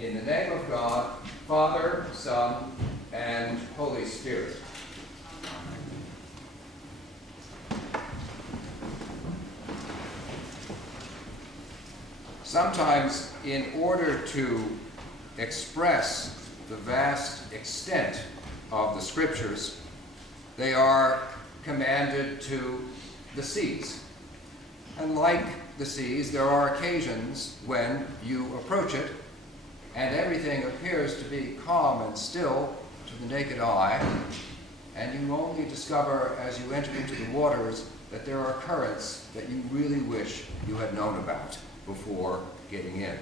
In the name of God, Father, Son, and Holy Spirit. Sometimes, in order to express the vast extent of the Scriptures, they are commanded to the seas. And like the seas, there are occasions when you approach it and everything appears to be calm and still to the naked eye, and you only discover as you enter into the waters that there are currents that you really wish you had known about before getting in.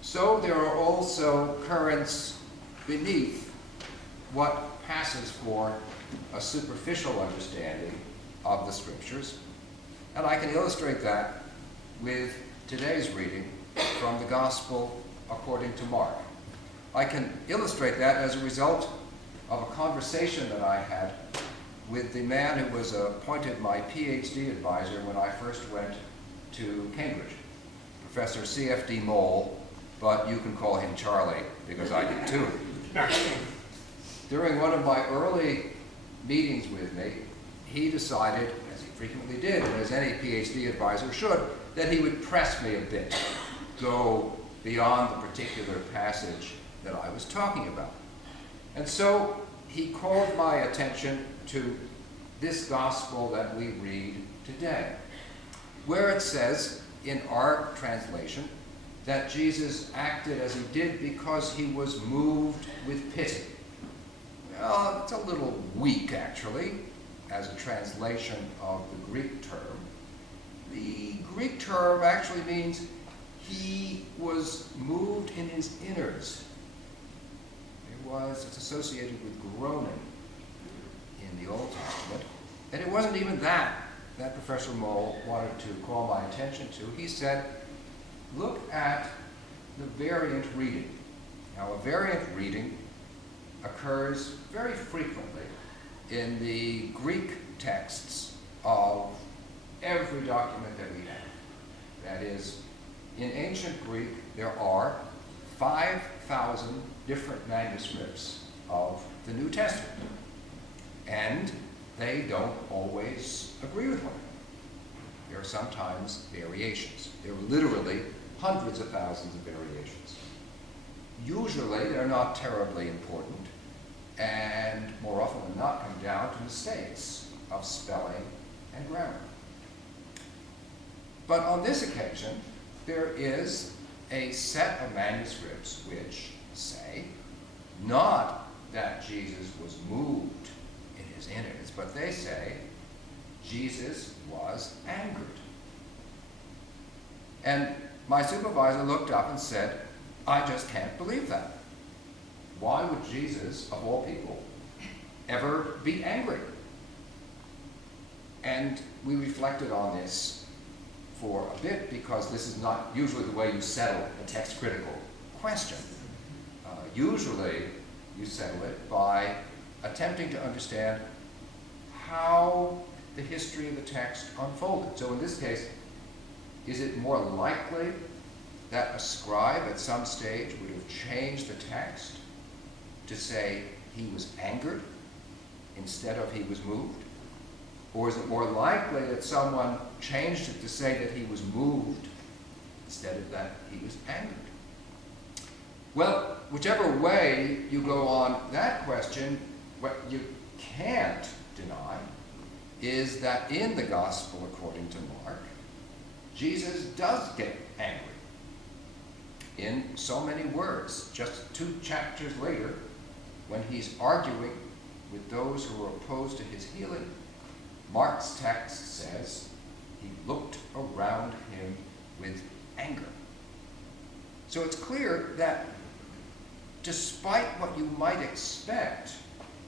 So there are also currents beneath what passes for a superficial understanding of the Scriptures, and I can illustrate that with today's reading from the Gospel according to Mark. I can illustrate that as a result of a conversation that I had with the man who was appointed my PhD advisor when I first went to Cambridge, Professor C.F.D. Mole, but you can call him Charlie because I did too. During one of my early meetings with me, he decided, as he frequently did, and as any PhD advisor should, that he would press me a bit, go beyond the particular passage that I was talking about. And so he called my attention to this gospel that we read today, where it says in our translation that Jesus acted as he did because he was moved with pity. Well, it's a little weak, actually, as a translation of the Greek term. The Greek term actually means he was moved in his innards. It's associated with groaning in the Old Testament. And it wasn't even that Professor Mole wanted to call my attention to. He said, look at the variant reading. Now, a variant reading occurs very frequently in the Greek texts of every document that we have. That is, in ancient Greek, there are 5,000 different manuscripts of the New Testament, and they don't always agree with one another. There are sometimes variations. There are literally hundreds of thousands of variations. Usually, they're not terribly important, and more often than not come down to mistakes of spelling and grammar. But on this occasion, there is a set of manuscripts which say not that Jesus was moved in his innards, but they say Jesus was angered. And my supervisor looked up and said, I just can't believe that. Why would Jesus, of all people, ever be angry? And we reflected on this for a bit, because this is not usually the way you settle a text-critical question. Usually, you settle it by attempting to understand how the history of the text unfolded. So in this case, is it more likely that a scribe at some stage would have changed the text to say he was angered instead of he was moved? Or is it more likely that someone changed it to say that he was moved instead of that he was angered? Well, whichever way you go on that question, what you can't deny is that in the Gospel according to Mark, Jesus does get angry. In so many words, just 2 chapters later, when he's arguing with those who are opposed to his healing, Mark's text says he looked around him with anger. So it's clear that despite what you might expect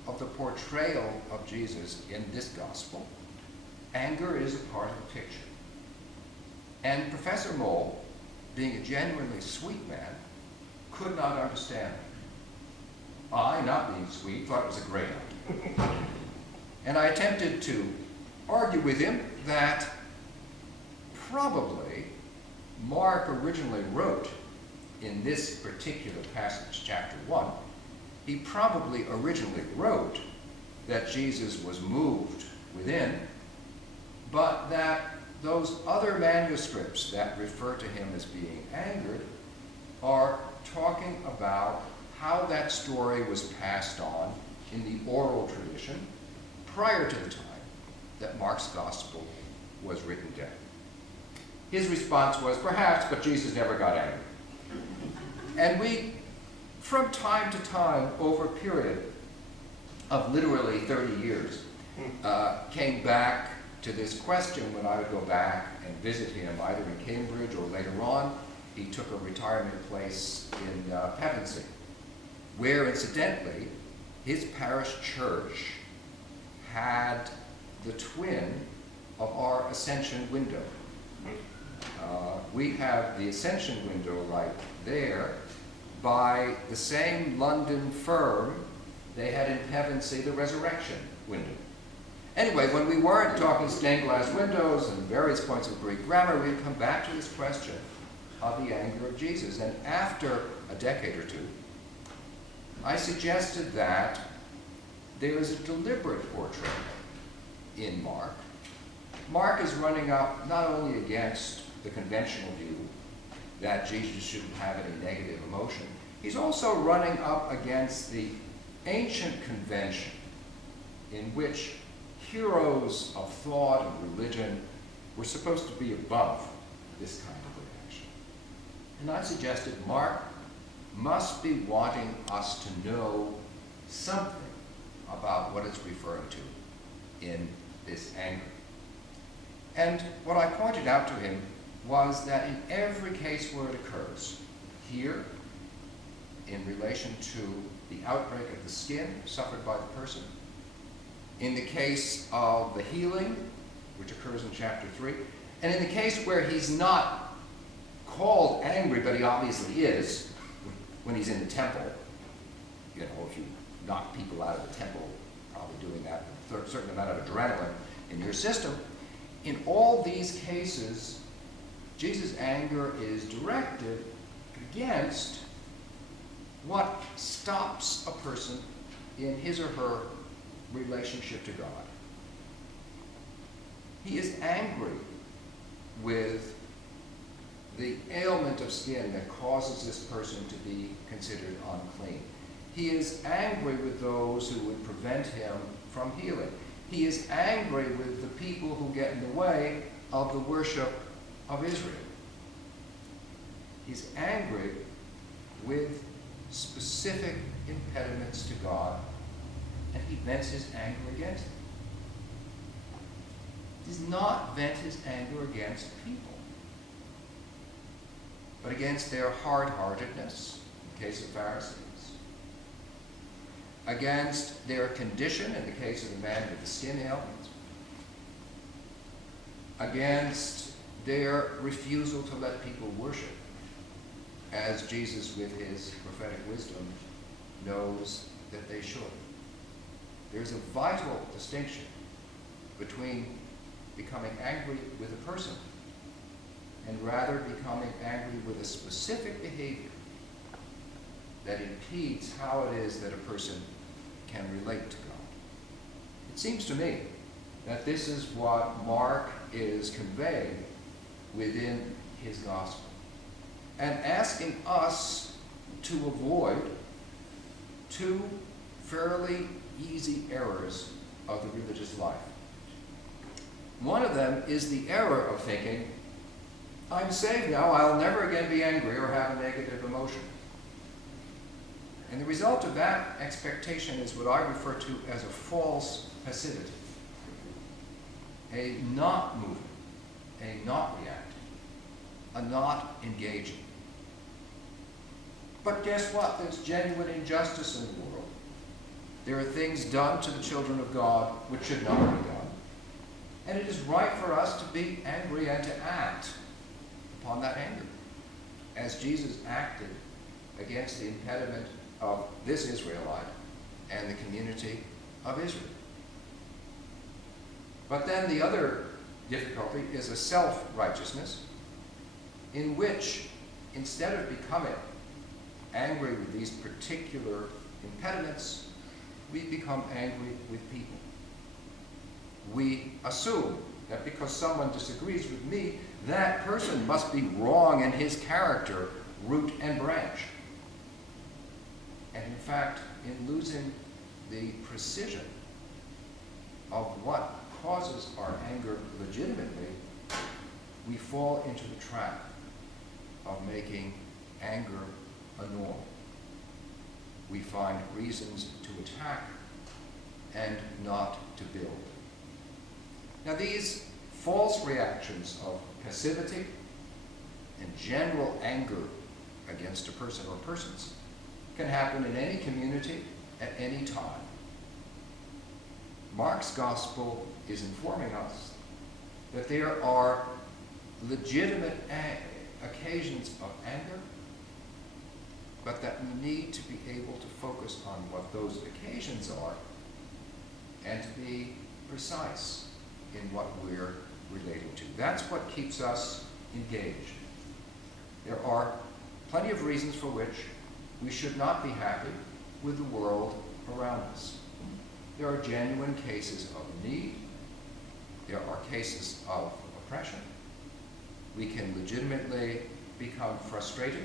of the portrayal of Jesus in this gospel, anger is a part of the picture. And Professor Mole, being a genuinely sweet man, could not understand it. I, not being sweet, thought it was a great idea. And I attempted to argue with him that probably Mark originally wrote in this particular passage, chapter 1, he probably originally wrote that Jesus was moved within, but that those other manuscripts that refer to him as being angered are talking about how that story was passed on in the oral tradition prior to the time that Mark's gospel was written down. His response was, perhaps, but Jesus never got angry. And we, from time to time, over a period of literally 30 years, came back to this question when I would go back and visit him, either in Cambridge or later on. He took a retirement place in Pevensey, where, incidentally, his parish church had the twin of our Ascension window. We have the Ascension window right there by the same London firm they had in Pevensey, the Resurrection window. Anyway, when we weren't talking stained glass windows and various points of Greek grammar, we'd come back to this question of the anger of Jesus. And after a decade or two, I suggested that there is a deliberate portrait in Mark. Mark is running up not only against the conventional view that Jesus shouldn't have any negative emotion, he's also running up against the ancient convention in which heroes of thought and religion were supposed to be above this kind of reaction. And I suggested Mark must be wanting us to know something about what it's referring to in this anger. And what I pointed out to him was that in every case where it occurs, here, in relation to the outbreak of the skin suffered by the person, in the case of the healing, which occurs in chapter 3, and in the case where he's not called angry, but he obviously is, when he's in the temple. You know, if you knock people out of the temple, probably doing that with a certain amount of adrenaline in your system. In all these cases, Jesus' anger is directed against what stops a person in his or her relationship to God. He is angry with the ailment of skin that causes this person to be considered unclean. He is angry with those who would prevent him from healing. He is angry with the people who get in the way of the worship of Israel. He's angry with specific impediments to God, and he vents his anger against them. He does not vent his anger against people, but against their hard-heartedness, in the case of Pharisees, against their condition, in the case of the man with the skin ailment, against their refusal to let people worship, as Jesus, with his prophetic wisdom, knows that they should. There's a vital distinction between becoming angry with a person and rather becoming angry with a specific behavior that impedes how it is that a person can relate to God. It seems to me that this is what Mark is conveying within his gospel, and asking us to avoid two fairly easy errors of the religious life. One of them is the error of thinking, I'm saved now, I'll never again be angry or have a negative emotion. And the result of that expectation is what I refer to as a false passivity. A not moving, a not reacting, a not engaging. But guess what? There's genuine injustice in the world. There are things done to the children of God which should not be done. And it is right for us to be angry and to act upon that anger, as Jesus acted against the impediment of this Israelite and the community of Israel. But then the other difficulty is a self-righteousness in which, instead of becoming angry with these particular impediments, we become angry with people. We assume that because someone disagrees with me, that person must be wrong in his character, root and branch. And in fact, in losing the precision of what causes our anger legitimately, we fall into the trap of making anger a norm. We find reasons to attack and not to build. Now, these false reactions of passivity and general anger against a person or persons can happen in any community at any time. Mark's gospel is informing us that there are legitimate occasions of anger, but that we need to be able to focus on what those occasions are and to be precise in what we're relating to. That's what keeps us engaged. There are plenty of reasons for which we should not be happy with the world around us. There are genuine cases of need. There are cases of oppression. We can legitimately become frustrated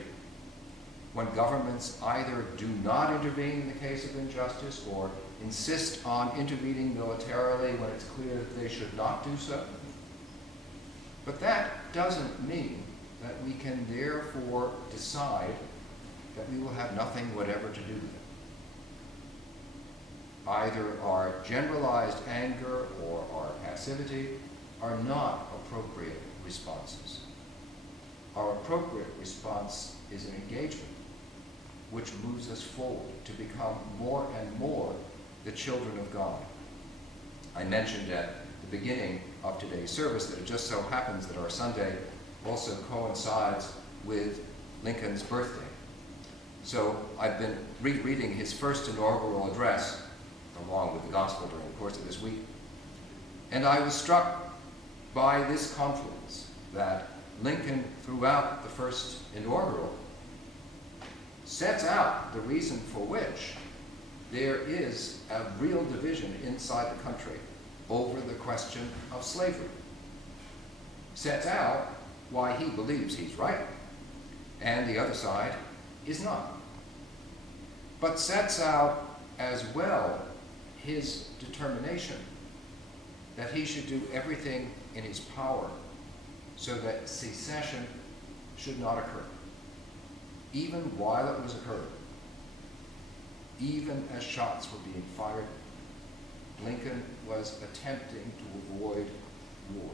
when governments either do not intervene in the case of injustice or insist on intervening militarily when it's clear that they should not do so. But that doesn't mean that we can therefore decide that we will have nothing whatever to do with it. Either our generalized anger or our passivity are not appropriate responses. Our appropriate response is an engagement which moves us forward to become more and more the children of God. I mentioned at the beginning of today's service that it just so happens that our Sunday also coincides with Lincoln's birthday. So I've been rereading his first inaugural address along with the gospel during the course of this week. And I was struck by this confluence that Lincoln, throughout the first inaugural, sets out the reason for which there is a real division inside the country over the question of slavery. Sets out why he believes he's right and the other side is not. But sets out as well his determination that he should do everything in his power so that secession should not occur, even while it was occurring. Even as shots were being fired, Lincoln was attempting to avoid war.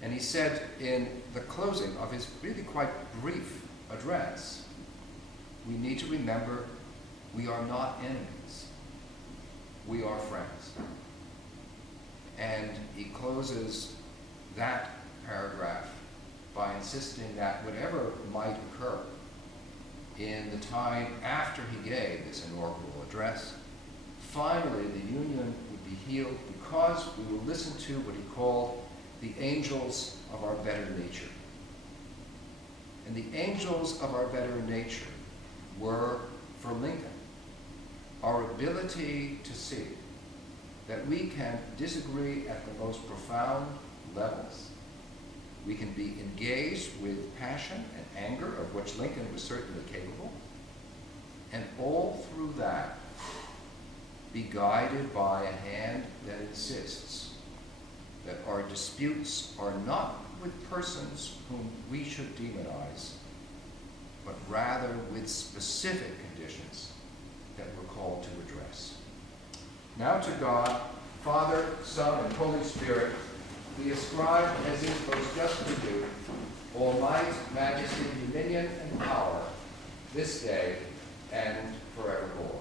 And he said in the closing of his really quite brief address, we need to remember we are not enemies. We are friends. And he closes that paragraph by insisting that whatever might occur in the time after he gave this inaugural address, finally the Union would be healed because we will listen to what he called the angels of our better nature. And the angels of our better nature were, for Lincoln, our ability to see that we can disagree at the most profound levels. We can be engaged with passion and anger, of which Lincoln was certainly capable, and all through that be guided by a hand that insists that our disputes are not with persons whom we should demonize, but rather with specific conditions that we're called to address. Now to God, Father, Son, and Holy Spirit, we ascribe, as is most justly due, all might, majesty, dominion, and power, this day and forevermore.